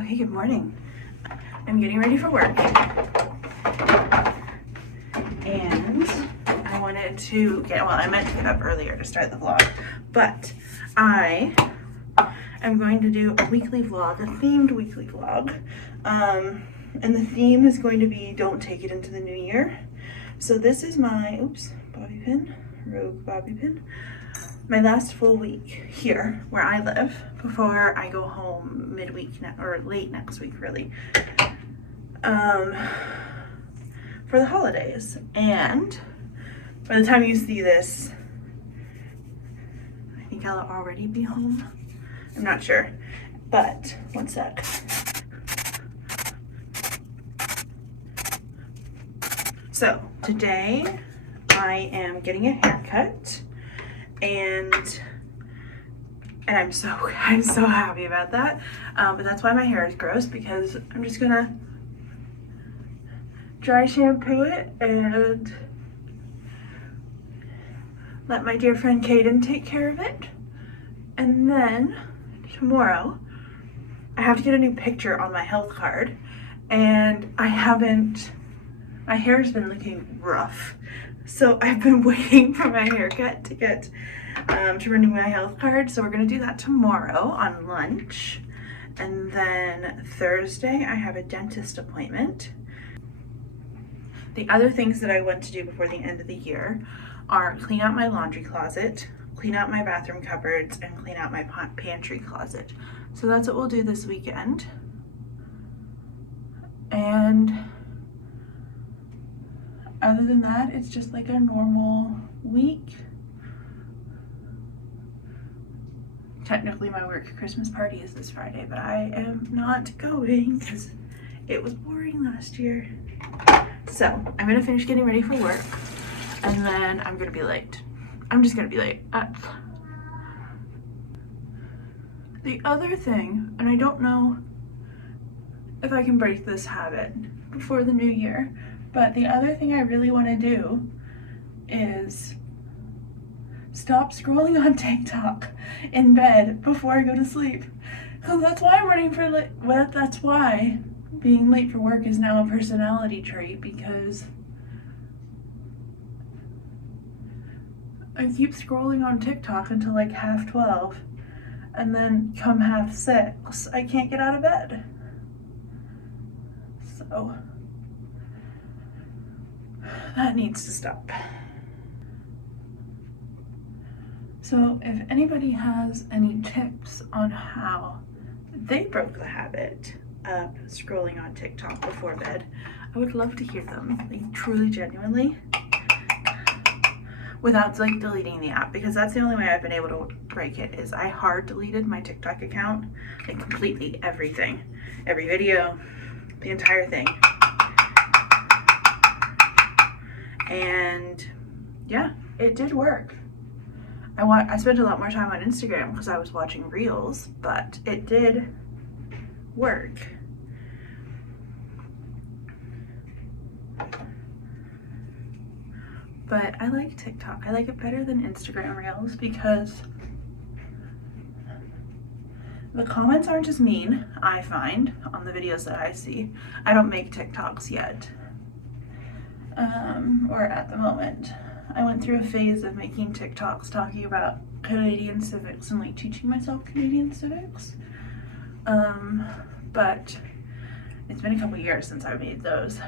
Okay, good morning. I'm getting ready for work. And I wanted to I meant to get up earlier to start the vlog, but I am going to do a weekly vlog, a themed weekly vlog. And the theme is going to be don't take it into the new year. So this is my, bobby pin, rogue bobby pin. My last full week here where I live before I go home midweek or late next week really, for the holidays. And by the time you see this, I think I'll already be home. I'm not sure, but one sec. So today I am getting a haircut. And I'm so happy about that. But that's why my hair is gross, because I'm just gonna dry shampoo it and let my dear friend Kaden take care of it. And then tomorrow I have to get a new picture on my health card, and my hair's been looking rough. So I've been waiting for my haircut to get to renew my health card. So we're gonna do that tomorrow on lunch. And then Thursday I have a dentist appointment. The other things that I want to do before the end of the year are clean out my laundry closet, clean out my bathroom cupboards, and clean out my pantry closet. So that's what we'll do this weekend. And other than that, it's just like a normal week. Technically my work Christmas party is this Friday, but I am not going because it was boring last year. So I'm gonna finish getting ready for work, and then I'm gonna be late. I'm just gonna be late. The other thing, and I don't know if I can break this habit before the new year, but the other thing I really want to do is stop scrolling on TikTok in bed before I go to sleep. Because that's why I'm running for that's why being late for work is now a personality trait, because I keep scrolling on TikTok until like 12:30, and then come 6:30 I can't get out of bed. So that needs to stop. So if anybody has any tips on how they broke the habit of scrolling on TikTok before bed, I would love to hear them, like truly, genuinely, without like deleting the app, because that's the only way I've been able to break it. Is I hard deleted my TikTok account, like completely, everything, every video, the entire thing. And yeah, it did work. I spent a lot more time on Instagram because I was watching reels, but it did work. But I like TikTok. I like it better than Instagram reels because the comments aren't as mean, I find, on the videos that I see. I don't make TikToks yet, or at the moment. I went through a phase of making TikToks talking about Canadian civics and like teaching myself Canadian civics. But it's been a couple years since I made those.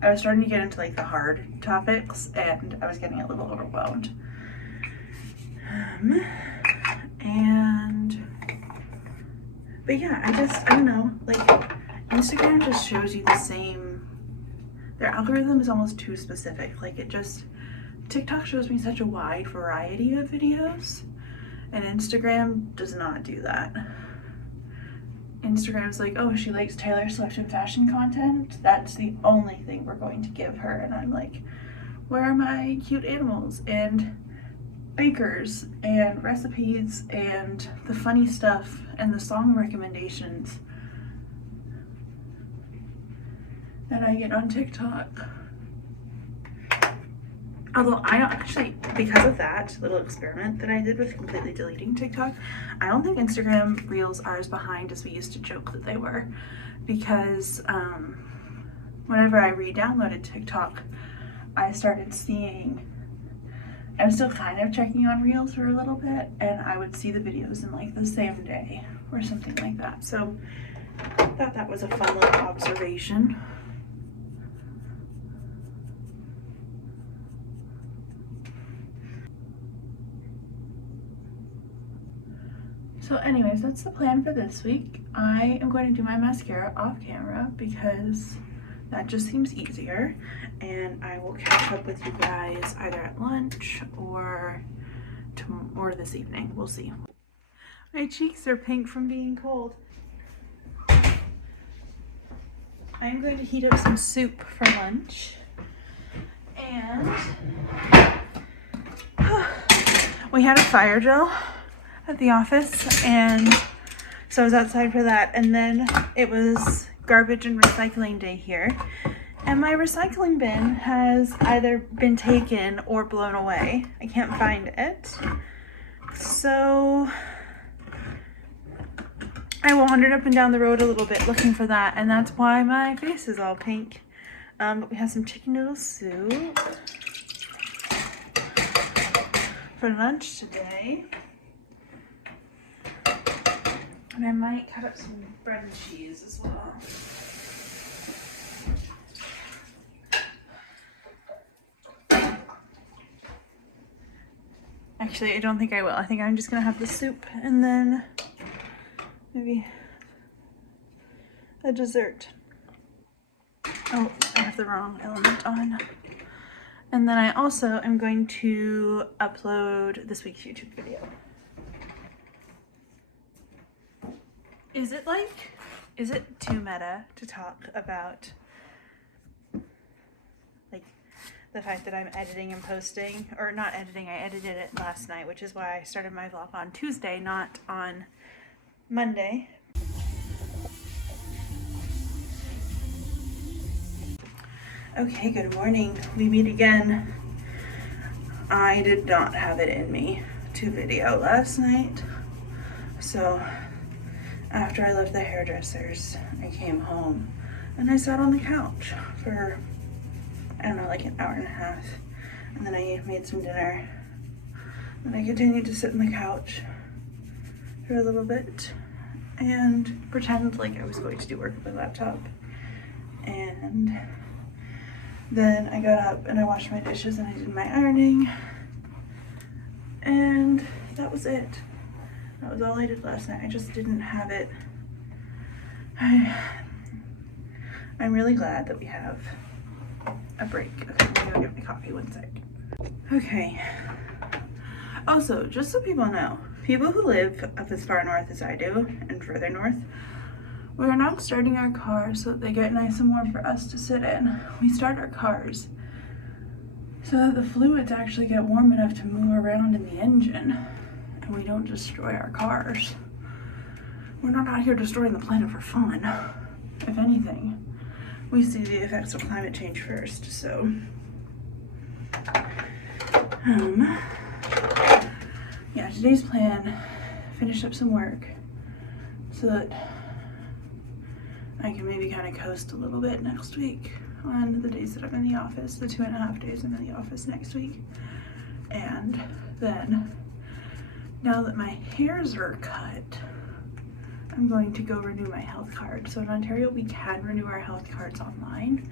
I was starting to get into like the hard topics, and I was getting a little overwhelmed. But yeah, I don't know, like Instagram just shows you the same, their algorithm is almost too specific. Like TikTok shows me such a wide variety of videos, and Instagram does not do that. Instagram's like, oh, she likes Taylor Swift and fashion content, that's the only thing we're going to give her. And I'm like, where are my cute animals and bakers and recipes and the funny stuff and the song recommendations that I get on TikTok? Although I don't actually, because of that little experiment that I did with completely deleting TikTok, I don't think Instagram Reels are as behind as we used to joke that they were. Because whenever I re-downloaded TikTok, I started seeing, I was still kind of checking on Reels for a little bit, and I would see the videos in like the same day or something like that. So I thought that was a fun little observation. So anyways, that's the plan for this week. I am going to do my mascara off camera because that just seems easier, and I will catch up with you guys either at lunch or this evening. We'll see. My cheeks are pink from being cold. I'm going to heat up some soup for lunch, and we had a fire drill at the office, and so I was outside for that, and then it was garbage and recycling day here, and my recycling bin has either been taken or blown away. I can't find it, so I wandered up and down the road a little bit looking for that, and that's why my face is all pink. But we have some chicken noodle soup for lunch today. And I might cut up some bread and cheese as well. Actually, I don't think I will. I think I'm just gonna have the soup and then maybe a dessert. Oh, I have the wrong element on. And then I also am going to upload this week's YouTube video. Is it too meta to talk about like the fact that I'm editing and posting, or not editing, I edited it last night, which is why I started my vlog on Tuesday, not on Monday. Okay, good morning. We meet again. I did not have it in me to video last night, so after I left the hairdressers, I came home and I sat on the couch for, I don't know, like an hour and a half. And then I made some dinner. And I continued to sit on the couch for a little bit and pretend like I was going to do work with my laptop. And then I got up and I washed my dishes and I did my ironing. And that was it. That was all I did last night. I just didn't have it. I'm really glad that we have a break. Okay, I'm gonna go get my coffee, one sec. Okay. Also, just so people know, people who live up as far north as I do and further north, we are not starting our cars so that they get nice and warm for us to sit in. We start our cars so that the fluids actually get warm enough to move around in the engine and we don't destroy our cars. We're not out here destroying the planet for fun. If anything, we see the effects of climate change first, so. Yeah, today's plan, finish up some work so that I can maybe kind of coast a little bit next week on the days that I'm in the office, the 2.5 days I'm in the office next week. And then, now that my hairs are cut, I'm going to go renew my health card. So in Ontario, we can renew our health cards online,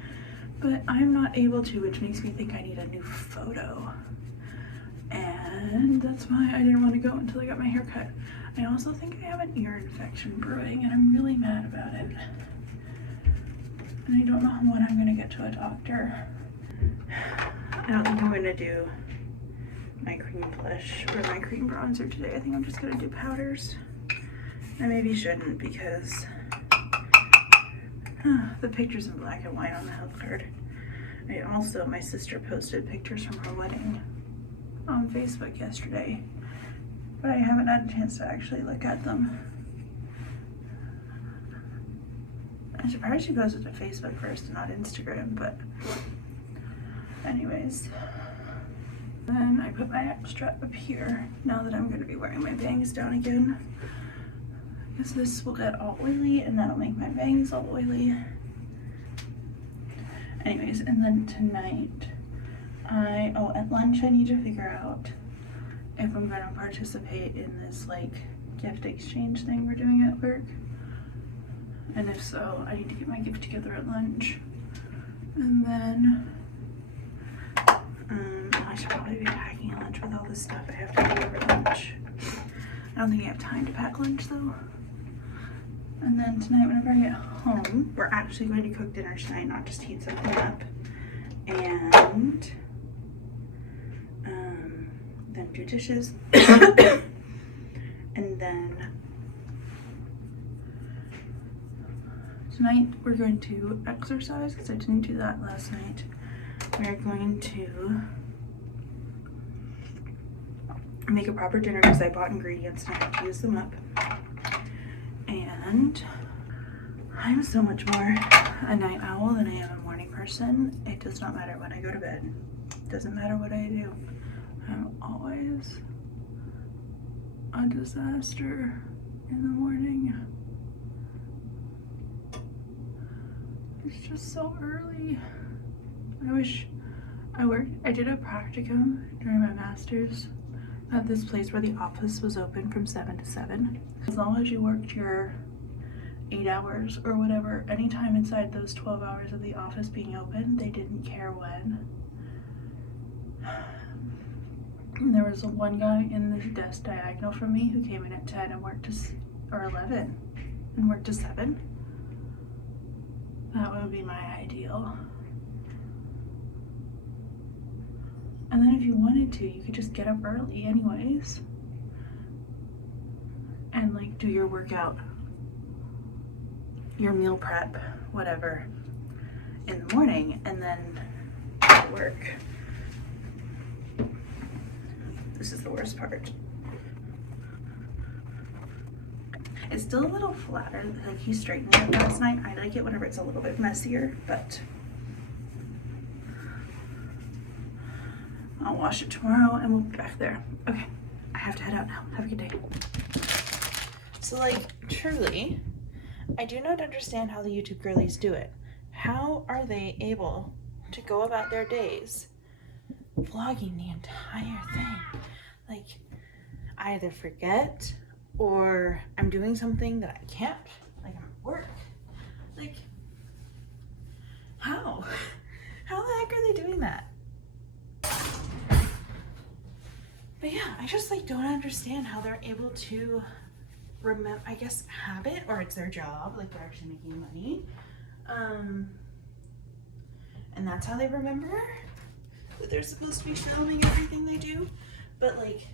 but I'm not able to, which makes me think I need a new photo. And that's why I didn't want to go until I got my hair cut. I also think I have an ear infection brewing, and I'm really mad about it. And I don't know when I'm going to get to a doctor. I don't think I'm going to do my cream blush or my cream bronzer today. I think I'm just going to do powders. I maybe shouldn't because the picture's in black and white on the health card. My sister posted pictures from her wedding on Facebook yesterday, but I haven't had a chance to actually look at them. I'm surprised she posted to Facebook first and not Instagram, but anyways. Then I put my extra up here now that I'm going to be wearing my bangs down again, because this will get all oily and that'll make my bangs all oily. Anyways, and then tonight at lunch I need to figure out if I'm going to participate in this like gift exchange thing we're doing at work. And if so, I need to get my gift together at lunch. And then I should probably be packing a lunch with all this stuff I have to do over lunch. I don't think I have time to pack lunch though. And then tonight whenever I get home, we're actually going to cook dinner tonight, not just heat something up. And then do dishes. And then tonight we're going to exercise because I didn't do that last night. We're going to make a proper dinner because I bought ingredients and I have to use them up. And I'm so much more a night owl than I am a morning person. It does not matter when I go to bed. It doesn't matter what I do. I'm always a disaster in the morning. It's just so early. I wish I did a practicum during my master's at this place where the office was open from 7 to 7. As long as you worked your 8 hours or whatever, anytime inside those 12 hours of the office being open, they didn't care when. And there was one guy in the desk diagonal from me who came in at 10 and worked to, or 11 and worked to 7. That would be my ideal. And then if you wanted to, you could just get up early anyways and like do your workout, your meal prep, whatever, in the morning and then work. This is the worst part. It's still a little flatter, like he straightened it last night. I like it whenever it's a little bit messier, but I'll wash it tomorrow and we'll be back there. Okay, I have to head out now. Have a good day. So like, truly, I do not understand how the YouTube girlies do it. How are they able to go about their days vlogging the entire thing? Like, I either forget or I'm doing something that I can't, like I'm at work. Like, how? How the heck are they doing that? But yeah, I just like don't understand how they're able to remember, I guess, habit, or it's their job, like they're actually making money. And that's how they remember that they're supposed to be filming everything they do. But like,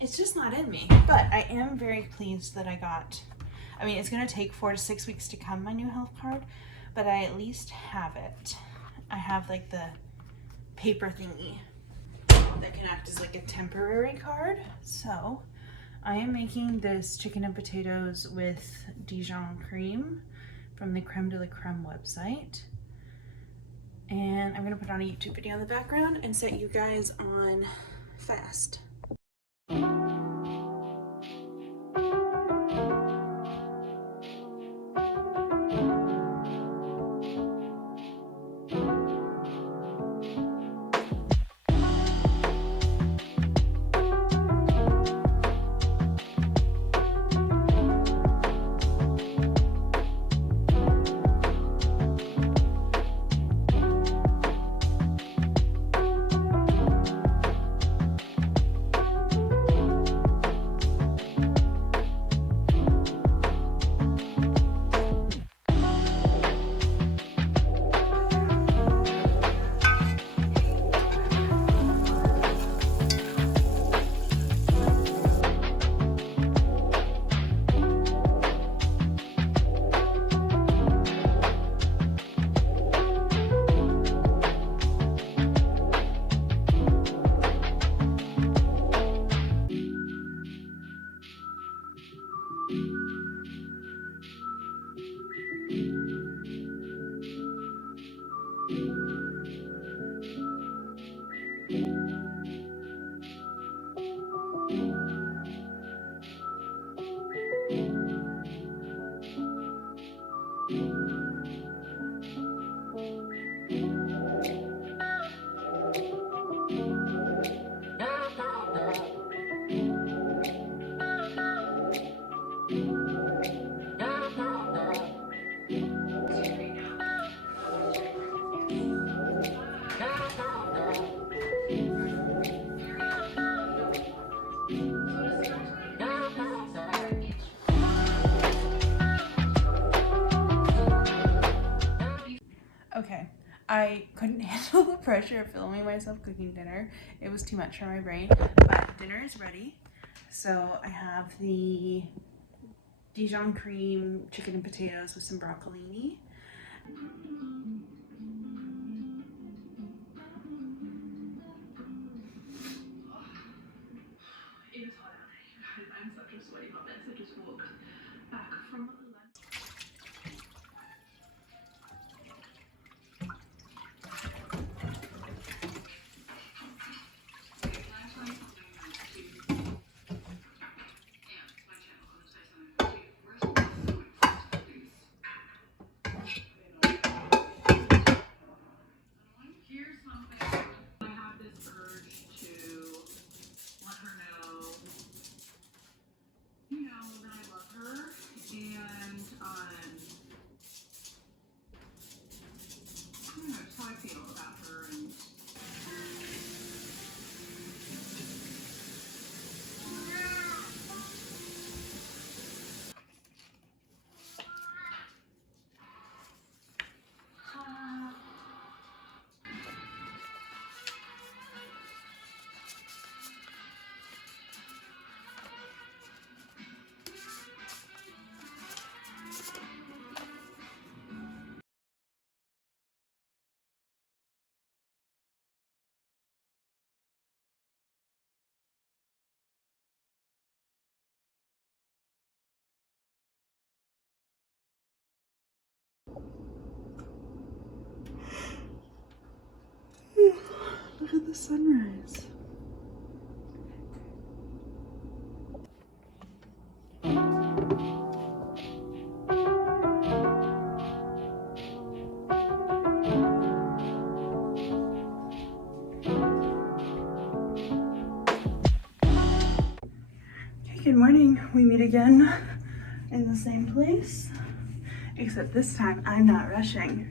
it's just not in me. But I am very pleased that I got, I mean, it's gonna take 4 to 6 weeks to come, my new health card, but I at least have it. I have like the paper thingy that can act as like a temporary card. So I am making this chicken and potatoes with Dijon cream from the Creme de la Creme website. And I'm gonna put on a YouTube video in the background and set you guys on fast. Okay, I couldn't handle the pressure of filming myself cooking dinner. It was too much for my brain, but dinner is ready. So I have the Dijon cream chicken and potatoes with some broccolini. It is hot out, guys. I'm such a sweaty hot mess. I just woke back from lunch. Look at the sunrise. Okay, good morning. We meet again in the same place, except this time I'm not rushing.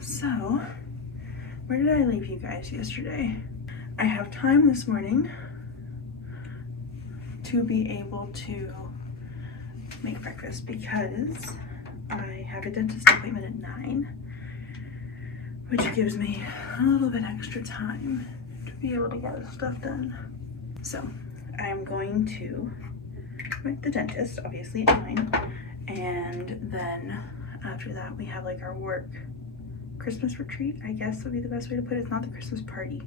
So, where did I leave you guys yesterday? I have time this morning to be able to make breakfast because I have a dentist appointment at 9, which gives me a little bit extra time to be able to get stuff done. So I'm going to meet the dentist, obviously at 9, and then after that we have like our work Christmas retreat, I guess would be the best way to put it. It's not the Christmas party.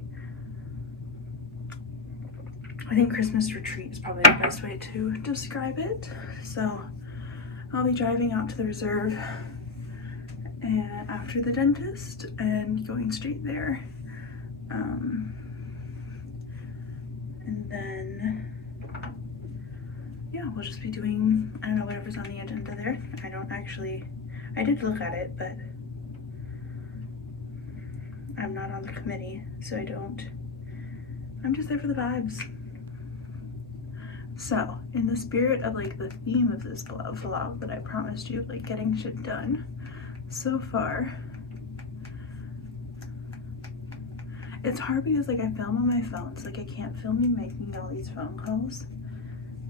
I think Christmas retreat is probably the best way to describe it. So I'll be driving out to the reserve and after the dentist and going straight there. And then, yeah, we'll just be doing, I don't know, whatever's on the agenda there. I did look at it, but I'm not on the committee, so I'm just there for the vibes. So, in the spirit of like the theme of this vlog that I promised you, like getting shit done, so far, it's hard because like I film on my phone, so like I can't film me making all these phone calls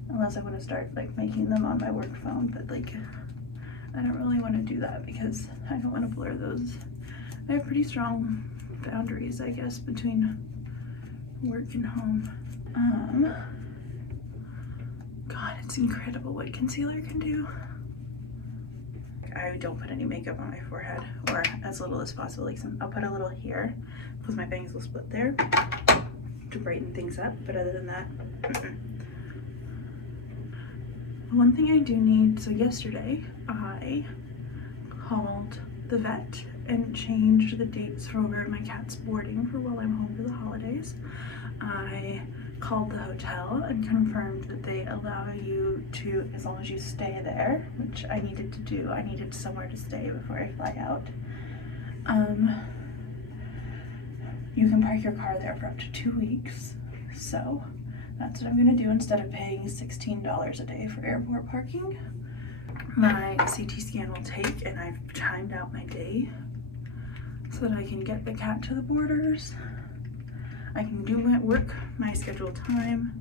unless I want to start like making them on my work phone, but like I don't really want to do that because I don't want to blur those. I have pretty strong boundaries, I guess, between work and home. God, it's incredible what concealer can do. I don't put any makeup on my forehead, or as little as possible. Like I'll put a little here because my bangs will split there to brighten things up, but other than that, One thing I do need, so yesterday I called the vet and changed the dates for my cat's boarding for while I'm home for the holidays. I called the hotel and confirmed that they allow you to, as long as you stay there, which I needed to do. I needed somewhere to stay before I fly out. You can park your car there for up to 2 weeks. So that's what I'm gonna do instead of paying $16 a day for airport parking. My CT scan will take, and I've timed out my day so that I can get the cat to the borders. I can do my work, my scheduled time,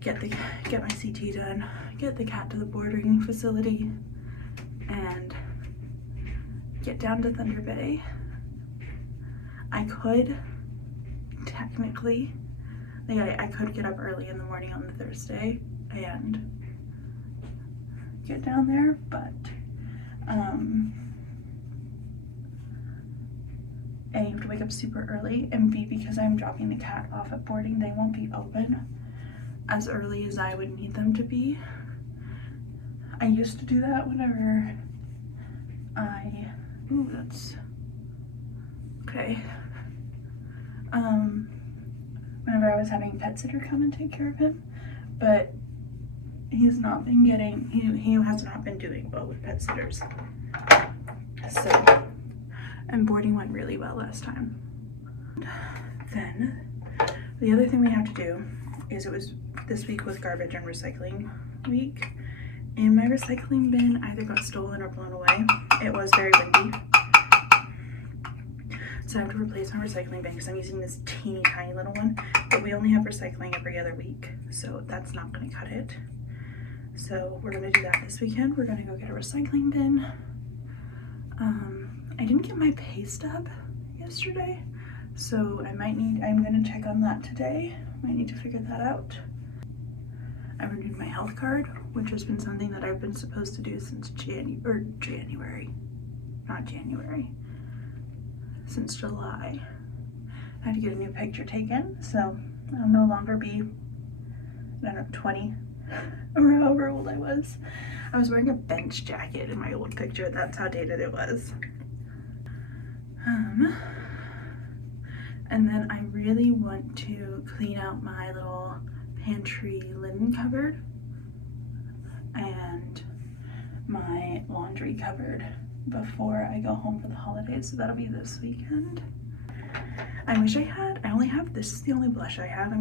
get my CT done, get the cat to the bordering facility, and get down to Thunder Bay. I could technically, like I could get up early in the morning on the Thursday and get down there, but A, you have to wake up super early, and B, because I'm dropping the cat off at boarding, they won't be open as early as I would need them to be. I used to do that whenever ooh, that's okay. Whenever I was having pet sitter come and take care of him, but he's not been getting, he has not been doing well with pet sitters. So, and boarding went really well last time. Then, the other thing we have to do is, it was this week was garbage and recycling week, and my recycling bin either got stolen or blown away. It was very windy. So I have to replace my recycling bin because I'm using this teeny tiny little one, but we only have recycling every other week, so that's not going to cut it. So we're going to do that this weekend. We're going to go get a recycling bin. I didn't get my pay stub yesterday, so I'm going to check on that today. I need to figure that out. I renewed my health card, which has been something that I've been supposed to do since since July. I had to get a new picture taken, so I'll no longer be, I don't know, 20 or however old I was. I was wearing a bench jacket in my old picture. That's how dated it was. And then I really want to clean out my little pantry linen cupboard and my laundry cupboard before I go home for the holidays, so that'll be this weekend. I wish I only have, this is the only blush I have.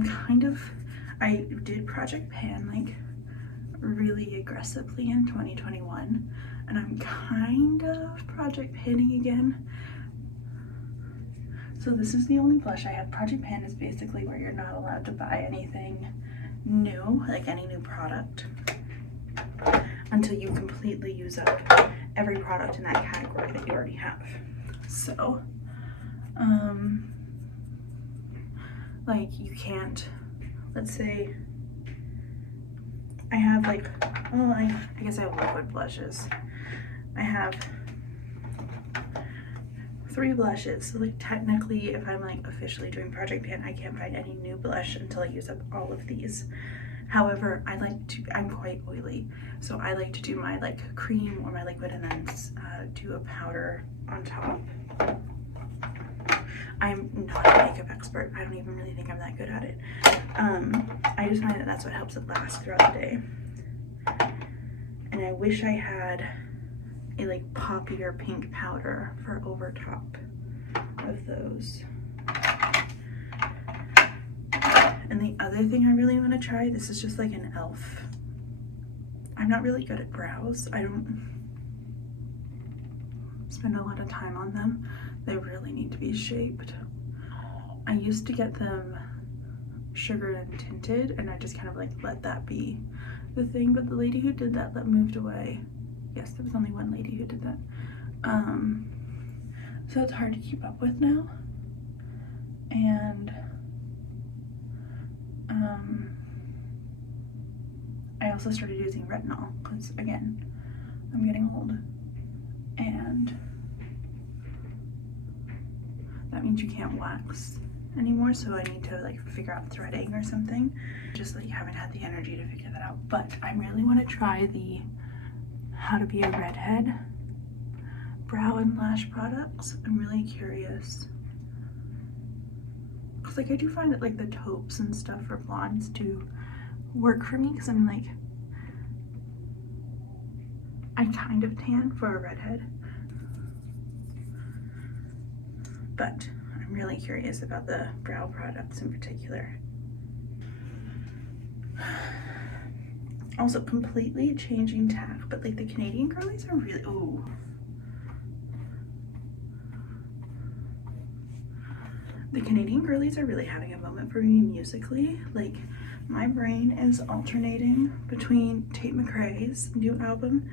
I did Project Pan like really aggressively in 2021, and I'm kind of Project Panning again. So this is the only blush I have. Project Pan is basically where you're not allowed to buy anything new, like any new product, until you completely use up every product in that category that you already have. So, like you can't, let's say I have like, well, I guess I have liquid blushes. I have 3 blushes, so like technically if I'm like officially doing Project Pan, I can't find any new blush until I use up all of these. However, I'm quite oily, so I like to do my like cream or my liquid and then do a powder on top. I'm not a makeup expert. I don't even really think I'm that good at it. I just find that that's what helps it last throughout the day. And I wish I had a like poppier pink powder for over top of those. And the other thing I really want to try, this is just like an e.l.f. I'm not really good at brows. I don't spend a lot of time on them. They really need to be shaped. I used to get them sugared and tinted, and I just kind of like let that be the thing, but the lady who did that moved away. Yes, there was only one lady who did that. So it's hard to keep up with now. And I also started using retinol because, again, I'm getting old, and that means you can't wax anymore, so I need to like figure out threading or something. Just like haven't had the energy to figure that out, but I really want to try the How to Be a Redhead brow and lash products. I'm really curious Because like I do find that like the taupes and stuff for blondes do work for me, because I'm like, I kind of tan for a redhead. But I'm really curious about the brow products in particular. Also completely changing tack, but like the Canadian girlies are really, ooh. The Canadian girlies are really having a moment for me musically. Like my brain is alternating between Tate McRae's new album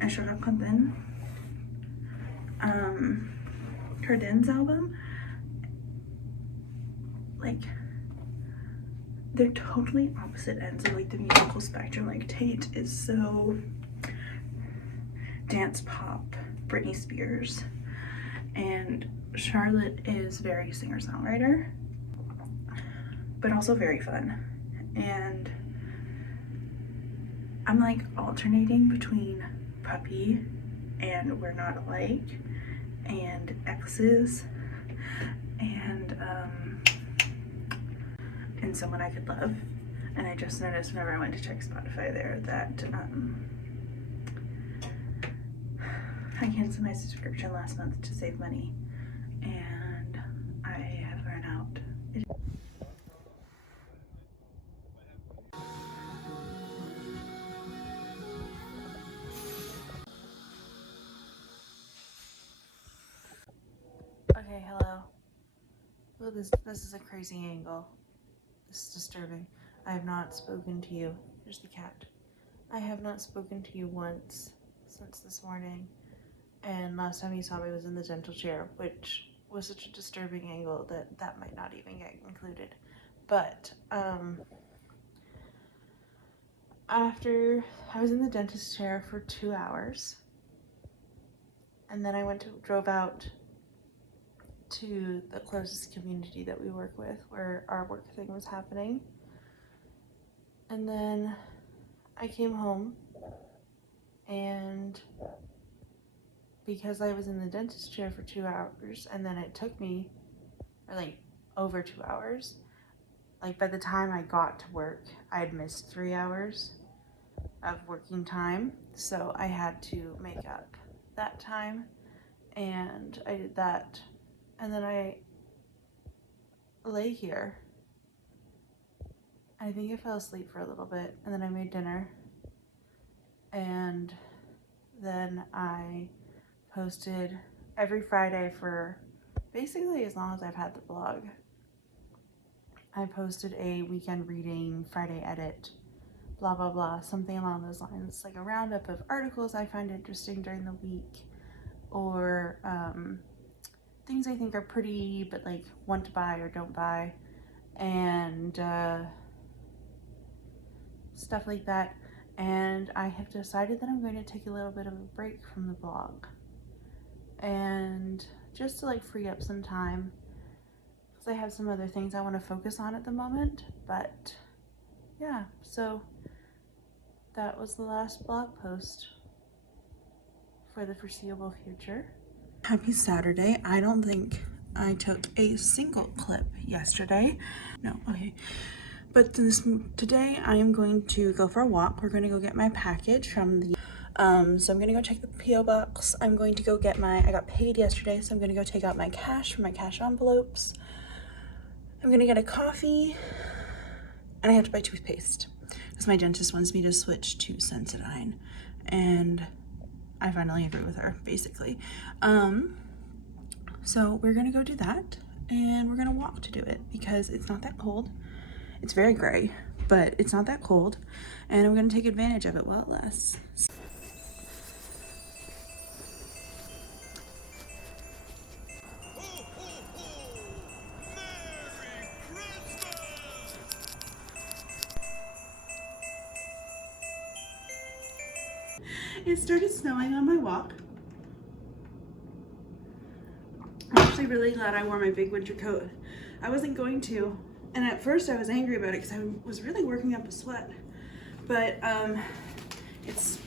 and Shut Up Clumpin', Cardin's album. Like they're totally opposite ends of like the musical spectrum. Like Tate is so dance pop, Britney Spears, and Charlotte is very singer-songwriter, but also very fun. And I'm like alternating between Puppy and We're Not Alike and Exes and Someone I Could Love. And I just noticed whenever I went to check Spotify there that I canceled my subscription last month to save money, and I have run out. Okay, hello. Well, this is a crazy angle. This is disturbing. I have not spoken to you. Here's the cat. I have not spoken to you once since this morning. And last time you saw me was in the dental chair, which was such a disturbing angle that might not even get included. But after I was in the dentist chair for 2 hours, and then I drove out to the closest community that we work with where our work thing was happening. And then I came home, and because I was in the dentist chair for 2 hours, and then it took me like over 2 hours, like by the time I got to work, I had missed 3 hours of working time. So I had to make up that time, and I did that. And then I lay here. I think I fell asleep for a little bit, and then I made dinner, and then I posted every Friday for basically as long as I've had the blog. I posted a weekend reading, Friday edit, blah blah blah, something along those lines, like a roundup of articles I find interesting during the week, or things I think are pretty but like want to buy or don't buy, and stuff like that. And I have decided that I'm going to take a little bit of a break from the blog, and just to like free up some time, because I have some other things I want to focus on at the moment. But yeah, so that was the last blog post for the foreseeable future. Happy Saturday. I don't think I took a single clip yesterday. No, okay. But today I am going to go for a walk. We're going to go get my package from the, so I'm going to go check the P.O. box. I'm going to go get I got paid yesterday, so I'm going to go take out my cash from my cash envelopes. I'm going to get a coffee, and I have to buy toothpaste because my dentist wants me to switch to Sensodyne, and I finally agree with her, basically. So we're going to go do that, and we're going to walk to do it because it's not that cold. It's very gray, but it's not that cold, and I'm going to take advantage of it while it lasts. It started snowing on my walk. I'm actually really glad I wore my big winter coat. I wasn't going to, and at first I was angry about it because I was really working up a sweat, but it's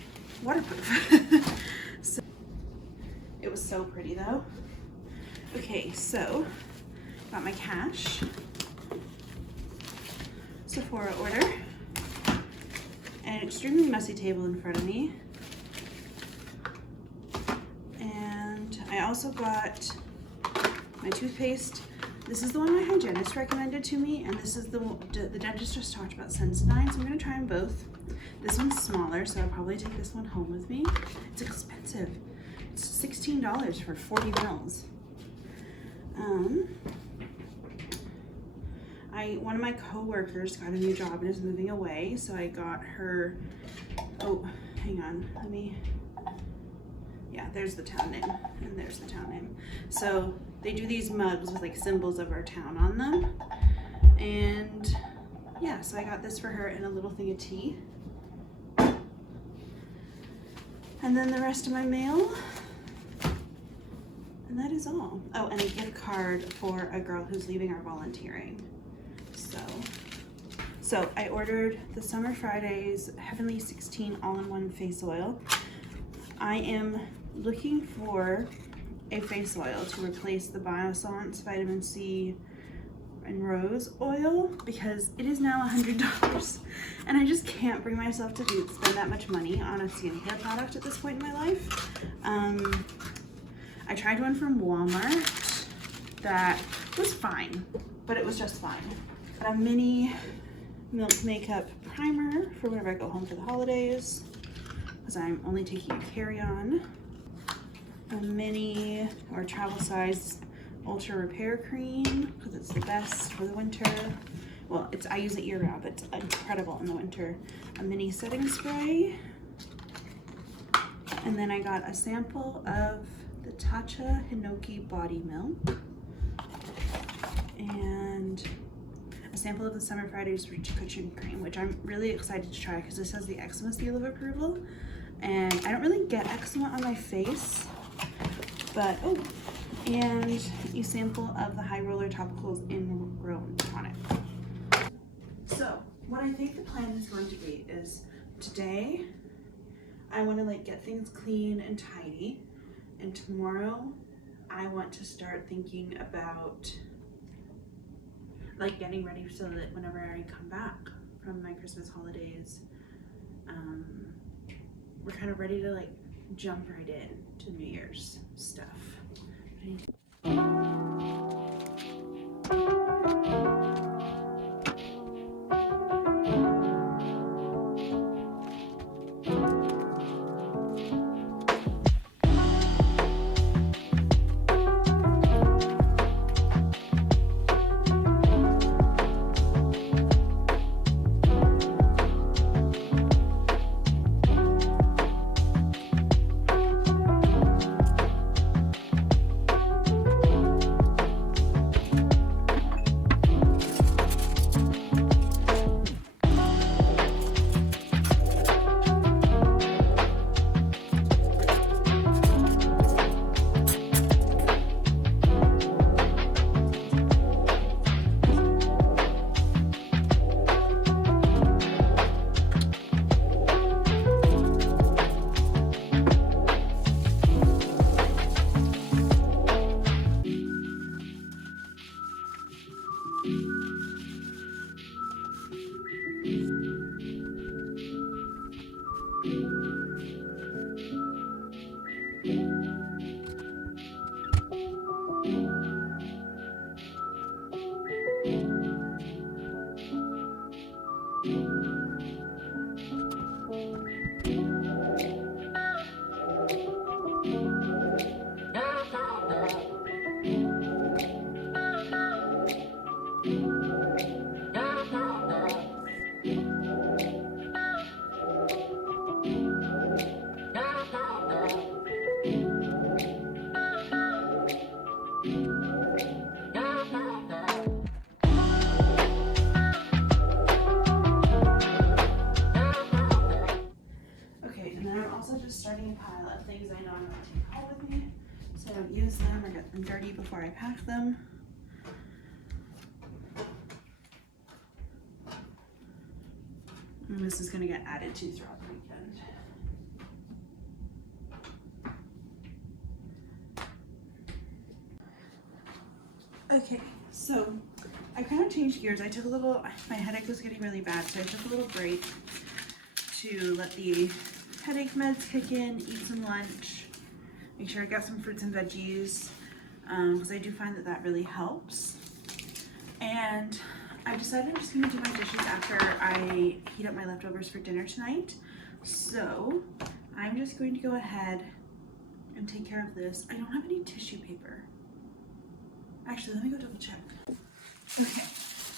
waterproof. So it was so pretty though. Okay, so got my cash. Sephora order. An extremely messy table in front of me. And I also got my toothpaste. This is the one my hygienist recommended to me, and this is the dentist just talked about Sensodyne, so I'm gonna try them both. This one's smaller, so I'll probably take this one home with me. It's expensive. It's $16 for 40 mils. One of my co-workers got a new job and is moving away, so I got her, oh, hang on, yeah, there's the town name, and there's the town name. So they do these mugs with like symbols of our town on them, and yeah, so I got this for her in a little thing of tea. And then the rest of my mail, and that is all. Oh, and a gift card for a girl who's leaving our volunteering. So I ordered the Summer Fridays Heavenly 16 all-in-one face oil. I am looking for a face oil to replace the Biossance Vitamin C and Rose oil because it is now $100 and I just can't bring myself to spend that much money on a skincare product at this point in my life. I tried one from Walmart that was fine, but it was just fine. A mini Milk Makeup primer for whenever I go home for the holidays because I'm only taking a carry-on. A mini or travel size Ultra Repair Cream because it's the best for the winter. Well, I use it year round, but it's incredible in the winter. A mini setting spray. And then I got a sample of the Tatcha Hinoki Body Milk. And a sample of the Summer Fridays Cushion Cream, which I'm really excited to try because this has the eczema seal of approval. And I don't really get eczema on my face, but oh, and a sample of the High Roller Topicals Ingrown Tonic. So what I think the plan is going to be is today I want to like get things clean and tidy, and tomorrow I want to start thinking about like getting ready so that whenever I come back from my Christmas holidays, we're kind of ready to like jump right in to New Year's stuff. Starting a pile of things I know I'm going to take home with me so I don't use them or get them dirty before I pack them. And this is going to get added to throughout the weekend. Okay, so I kind of changed gears. I took a little, my headache was getting really bad, so I took a little break to let the headache meds kick in, eat some lunch, make sure I got some fruits and veggies, because I do find that that really helps. And I decided I'm just gonna do my dishes after I heat up my leftovers for dinner tonight. So I'm just going to go ahead and take care of this. I don't have any tissue paper. Actually, let me go double check. Okay,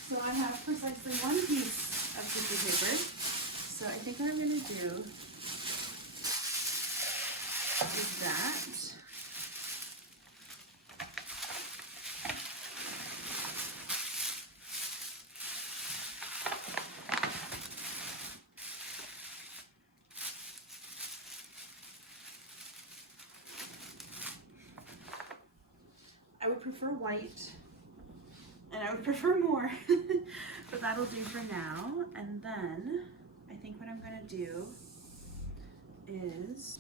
so I have precisely one piece of tissue paper. So I think what I'm gonna do is that. I would prefer white, and I would prefer more, but that'll do for now. And then I think what I'm gonna do is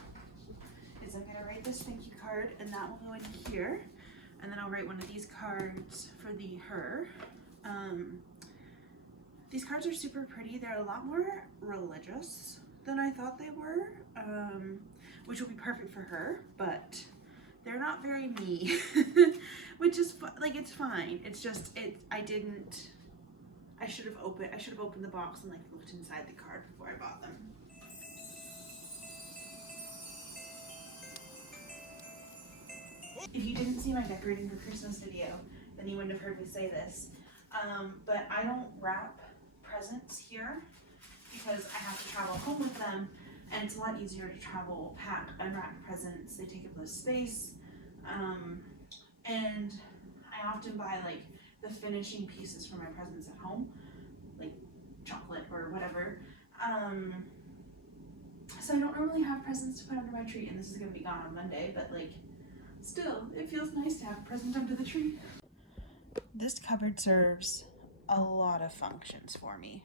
I'm gonna write this thank you card, and that will go in here. And then I'll write one of these cards for her. These cards are super pretty. They're a lot more religious than I thought they were, which will be perfect for her, but they're not very me, which is like, it's fine. It's just, I should have opened the box and like looked inside the card before I bought them. If you didn't see my decorating for Christmas video, then you wouldn't have heard me say this. But I don't wrap presents here because I have to travel home with them, and it's a lot easier to travel pack unwrapped presents. They take up less space, and I often buy like the finishing pieces for my presents at home, like chocolate or whatever. So I don't normally have presents to put under my tree, and this is gonna be gone on Monday, but like, still, it feels nice to have a present under the tree. This cupboard serves a lot of functions for me.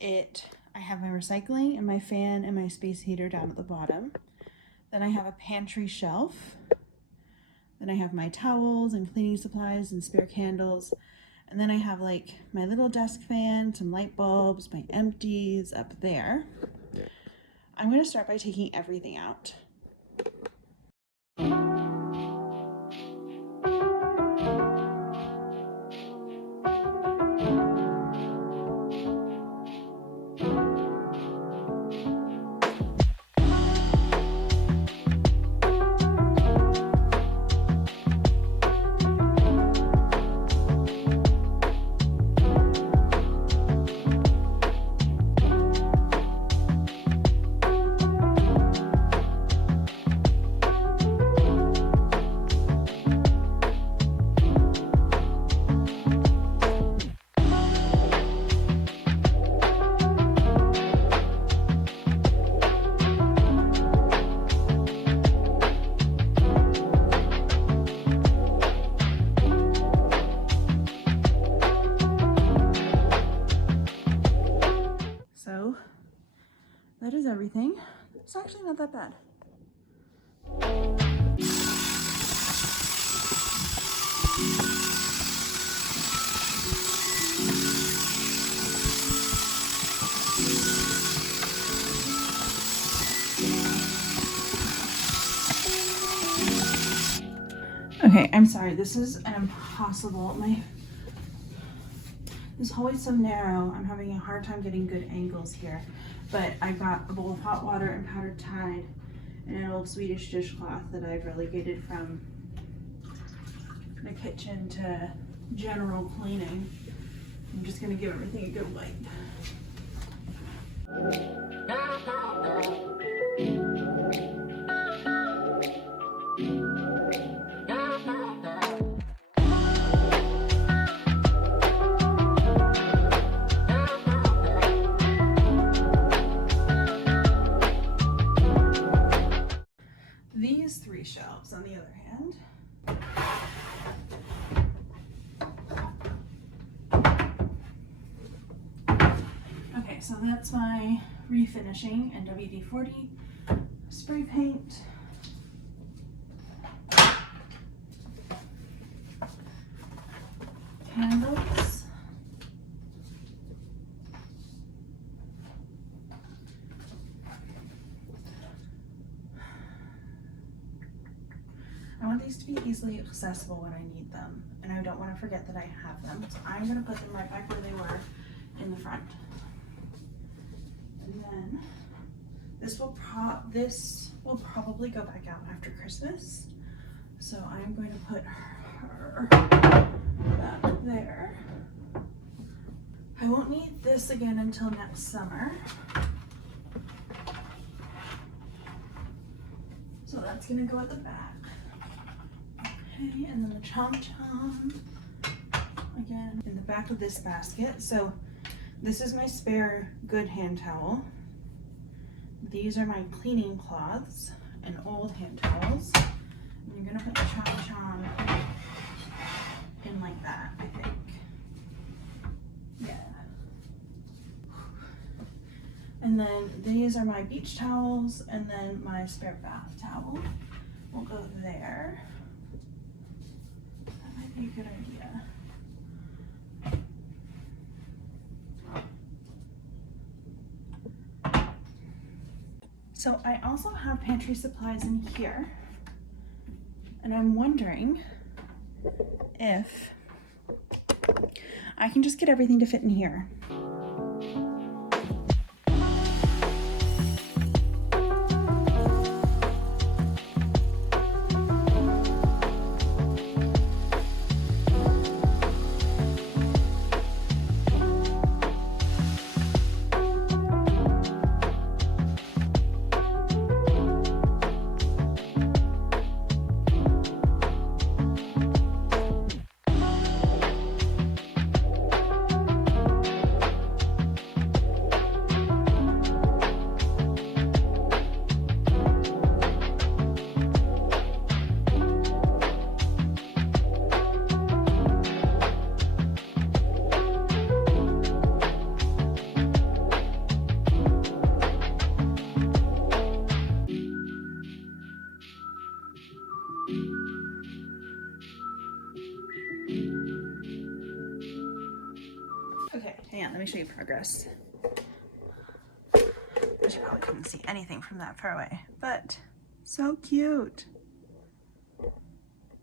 I have my recycling and my fan and my space heater down at the bottom. Then I have a pantry shelf. Then I have my towels and cleaning supplies and spare candles. And then I have like my little desk fan, some light bulbs, my empties up there. I'm gonna start by taking everything out. So that is everything. It's actually not that bad. Okay, I'm sorry, this is an impossible, this hallway's so narrow, I'm having a hard time getting good angles here. But I've got a bowl of hot water and powdered Tide and an old Swedish dishcloth that I've relegated from the kitchen to general cleaning. I'm just gonna give everything a good wipe. These three shelves, on the other hand, okay, so that's my refinishing and WD-40 spray paint. Candles. want these to be easily accessible when I need them, and I don't want to forget that I have them. So I'm going to put them right back where they were in the front. And then this will probably go back out after Christmas. So I'm going to put her back there. I won't need this again until next summer. So that's gonna go at the back. Okay, and then the Chom Chom, again, in the back of this basket. So this is my spare good hand towel. These are my cleaning cloths and old hand towels. And you're gonna put the Chom Chom in like that, I think. Yeah. And then these are my beach towels, and then my spare bath towel will go there. That might be a good idea. So I also have pantry supplies in here, and I'm wondering if I can just get everything to fit in here. Okay, hang on, let me show you progress. But you probably couldn't see anything from that far away, but so cute.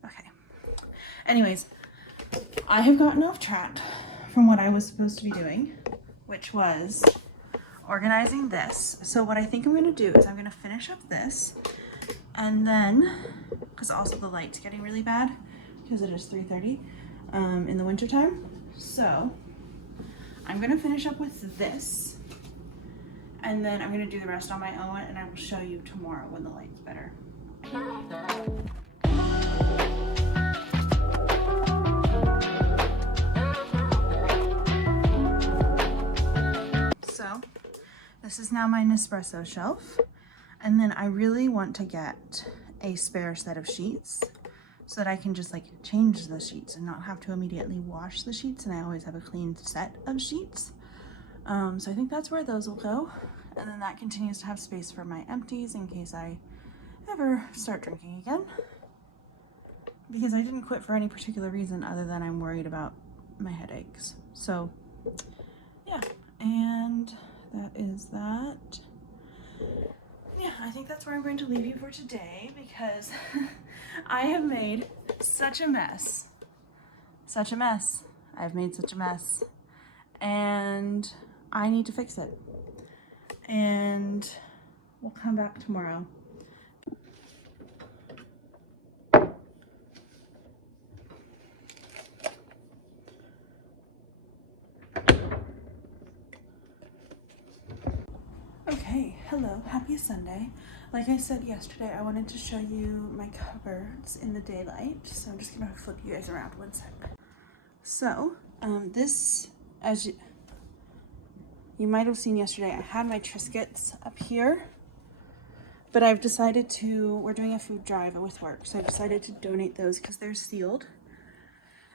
Okay. Anyways, I have gotten off track from what I was supposed to be doing, which was organizing this. So what I think I'm gonna do is I'm gonna finish up this, and then, because also the light's getting really bad, because it is 3:30 in the winter time. So I'm gonna finish up with this, and then I'm gonna do the rest on my own, and I will show you tomorrow when the light's better. So this is now my Nespresso shelf, and then I really want to get a spare set of sheets so that I can just like change the sheets and not have to immediately wash the sheets, and I always have a clean set of sheets. So I think that's where those will go, and then that continues to have space for my empties in case I ever start drinking again, because I didn't quit for any particular reason other than I'm worried about my headaches. So yeah, and that is that. Yeah, I think that's where I'm going to leave you for today, because I have made such a mess. Such a mess. I've made such a mess. And I need to fix it. And we'll come back tomorrow. Okay, hello, happy Sunday. Like I said yesterday, I wanted to show you my cupboards in the daylight, so I'm just gonna flip you guys around one sec. So, this, as you might have seen yesterday, I had my Triscuits up here, but I've decided we're doing a food drive with work, so I decided to donate those because they're sealed.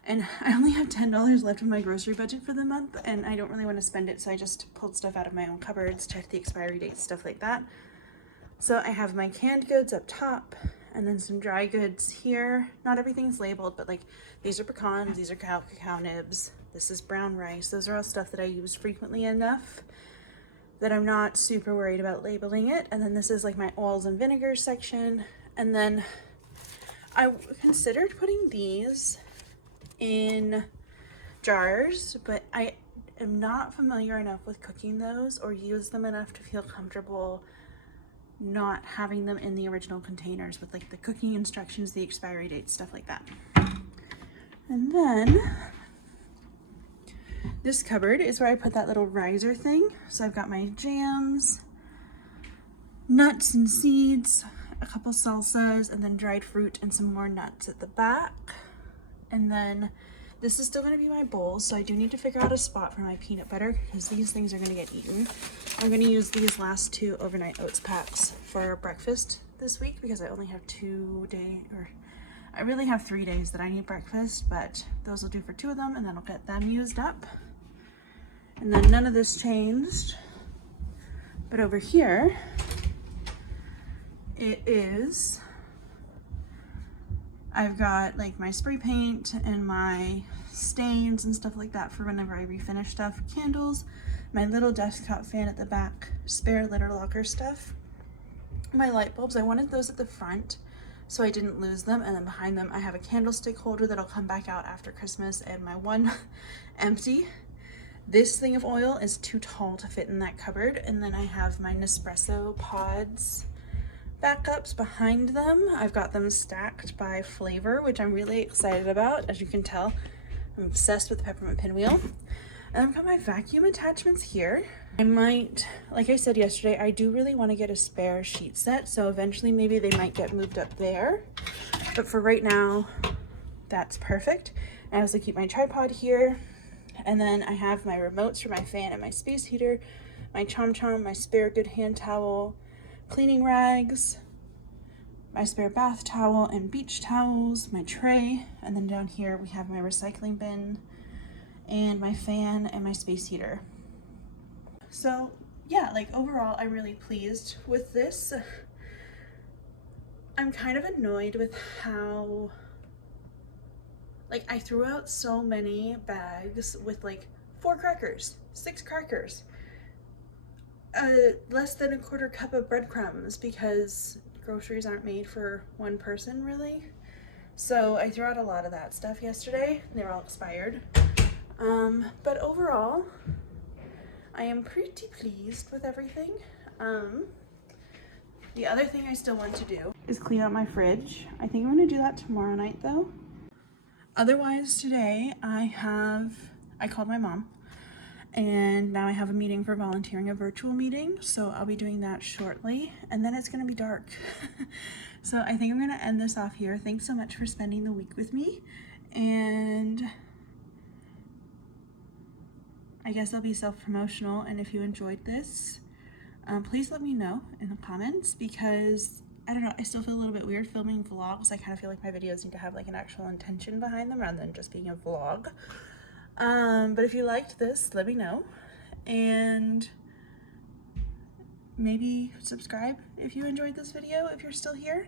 And I only have $10 left in my grocery budget for the month, and I don't really want to spend it, so I just pulled stuff out of my own cupboards, checked the expiry dates, stuff like that. So I have my canned goods up top, and then some dry goods here. Not everything's labeled, but like these are pecans, these are cacao nibs, this is brown rice. Those are all stuff that I use frequently enough that I'm not super worried about labeling it. And then this is like my oils and vinegars section. And then I considered putting these in jars, but I am not familiar enough with cooking those or use them enough to feel comfortable not having them in the original containers with like the cooking instructions, the expiry dates, stuff like that. And then this cupboard is where I put that little riser thing. So I've got my jams, nuts and seeds, a couple salsas, and then dried fruit and some more nuts at the back. And then this is still going to be my bowl, so I do need to figure out a spot for my peanut butter because these things are going to get eaten. I'm going to use these last 2 overnight oats packs for breakfast this week because I only have 2 days, or I really have 3 days that I need breakfast, but those will do for 2 of them, and then I'll get them used up. And then none of this changed, but over here it is, I've got like my spray paint and my stains and stuff like that for whenever I refinish stuff, candles, my little desktop fan at the back, spare litter locker stuff, my light bulbs. I wanted those at the front so I didn't lose them, and then behind them I have a candlestick holder that'll come back out after Christmas, and my one empty. This thing of oil is too tall to fit in that cupboard, and then I have my Nespresso pods backups behind them. I've got them stacked by flavor, which I'm really excited about. As you can tell, I'm obsessed with the peppermint pinwheel. And I've got my vacuum attachments here. I might, like I said yesterday, I do really want to get a spare sheet set, so eventually maybe they might get moved up there. But for right now, that's perfect. I also keep my tripod here. And then I have my remotes for my fan and my space heater, my Chom Chom, my spare good hand towel, cleaning rags, my spare bath towel and beach towels, my tray, and then down here we have my recycling bin and my fan and my space heater. So yeah, like overall I'm really pleased with this. I'm kind of annoyed with how, like, I threw out so many bags with like 4 crackers, 6 crackers, less than a quarter cup of breadcrumbs because groceries aren't made for one person really. So I threw out a lot of that stuff yesterday. They're all expired. But overall, I am pretty pleased with everything. The other thing I still want to do is clean out my fridge. I think I'm gonna do that tomorrow night though. Otherwise today I called my mom, and now I have a meeting for volunteering, a virtual meeting, so I'll be doing that shortly, and then it's gonna be dark. So I think I'm gonna end this off here. Thanks so much for spending the week with me, and I guess I'll be self-promotional, and if you enjoyed this, please let me know in the comments, because I don't know, I still feel a little bit weird filming vlogs. I kind of feel like my videos need to have like an actual intention behind them rather than just being a vlog. But if you liked this, let me know, and maybe subscribe if you enjoyed this video, if you're still here.